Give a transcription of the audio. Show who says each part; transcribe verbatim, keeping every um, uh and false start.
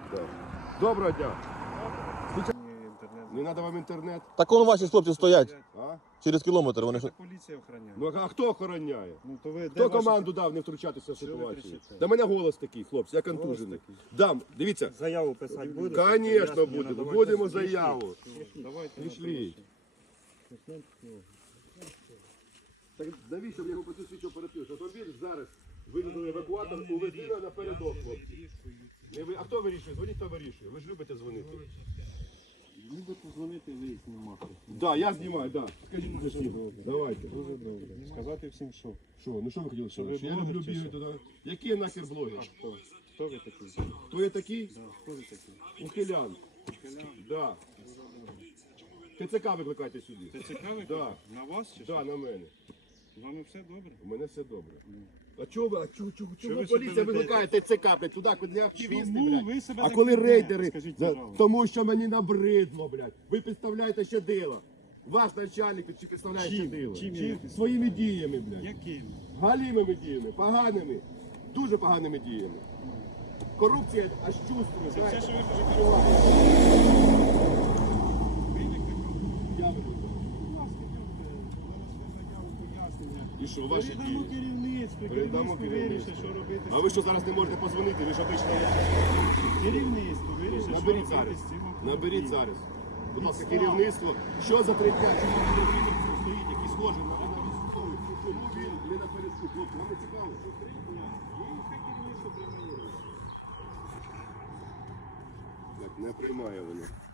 Speaker 1: Да. Доброго дня. Не треба вам інтернет.
Speaker 2: Так вон ваші хлопці стоять
Speaker 1: А?
Speaker 2: через кілометр. Вони
Speaker 3: Це
Speaker 2: ж...
Speaker 3: поліція охороняє.
Speaker 1: Ну а хто охороняє?
Speaker 3: Ну, то ви, де
Speaker 1: Хто
Speaker 3: ваші-
Speaker 1: команду дав не втручатися в
Speaker 3: Що ви
Speaker 1: ситуацію?
Speaker 3: кричите?
Speaker 1: Та мене голос такий, хлопці, я контужений.
Speaker 3: такий.
Speaker 1: Дам, дивіться.
Speaker 4: Заяву писати будете?
Speaker 1: Звісно,
Speaker 4: Пояснення
Speaker 1: будемо.
Speaker 4: надавати?
Speaker 1: Будемо заяву.
Speaker 3: Давайте.
Speaker 1: Пішли. Так навіщо я його посвідчу оперативно? Автомобіль зараз визвали евакуатор, увезли його напередок, хлопці. Не ви... А хто вирішує? Дзвоніть, хто вирішує. Ви ж любите дзвонити.
Speaker 3: Любите позвонити, ви знімати.
Speaker 1: Так, да, я знімаю, так. Да. Скажіть мені всім. Давайте.
Speaker 3: Дуже добре. Сказати всім, що.
Speaker 1: Що, ну що ви хотіли
Speaker 3: Що
Speaker 1: сказати?
Speaker 3: ви
Speaker 1: Що я
Speaker 3: блогер
Speaker 1: люблю
Speaker 3: чи
Speaker 1: бігати
Speaker 3: що?
Speaker 1: туди. Який нахер блогер?
Speaker 3: Хто? Хто ви такий?
Speaker 1: Хто я такий?
Speaker 3: Да, хто ви такий?
Speaker 1: Ухилян.
Speaker 3: Колян.
Speaker 1: Да. ТЦК викликайте сюди.
Speaker 3: Це цікавий?
Speaker 1: Да.
Speaker 3: На вас чи
Speaker 1: Да,
Speaker 3: що?
Speaker 1: на мене.
Speaker 3: З вами все добре?
Speaker 1: У мене все добре. А чого ви, а чого, чого, чого
Speaker 3: ви
Speaker 1: ви
Speaker 3: себе
Speaker 1: поліція
Speaker 3: ведете?
Speaker 1: викликає ТЦК, блядь, туди, куди активісти,
Speaker 3: Чому
Speaker 1: блядь?
Speaker 3: ви себе
Speaker 1: А
Speaker 3: так
Speaker 1: коли
Speaker 3: ведете?
Speaker 1: рейдери,
Speaker 3: Скажіть,
Speaker 1: за-
Speaker 3: пожалуйста.
Speaker 1: тому що мені набридло, блядь. Ви представляєте, що діло. Ваш начальник чи представляє, що
Speaker 3: Чим?
Speaker 1: діло.
Speaker 3: Чим я
Speaker 1: Чи
Speaker 3: якось?
Speaker 1: своїми діями, блядь.
Speaker 3: Яким?
Speaker 1: Галімими діями, поганими, дуже поганими діями. Корупція аж чувствує,
Speaker 3: Це все,
Speaker 1: знаєте.
Speaker 3: що ви можете робити. Ви не викликали?
Speaker 1: Я викликаю.
Speaker 3: Будь ласка, йдемте. Зараз ви заяву пояснення.
Speaker 1: І що, ваші
Speaker 3: Передамо
Speaker 1: дії?
Speaker 3: керівництву,
Speaker 1: Передамо
Speaker 3: керівництво
Speaker 1: керівництву.
Speaker 3: вирішить, що робити.
Speaker 1: А ви що зараз не можете позвонити? Ви ж обично...
Speaker 3: Керівництво вирішить, що
Speaker 1: Наберіть
Speaker 3: робити
Speaker 1: зараз.
Speaker 3: з цим
Speaker 1: Наберіть
Speaker 3: автомобілем.
Speaker 1: зараз. Будь ласка, керівництво. Що за три дня? Чому автомобіль цим стоїть, який схожий на на військовий? Чому він не на передку? Хлопці, вам не цікаво? Що три дня? Так, не приймає воно.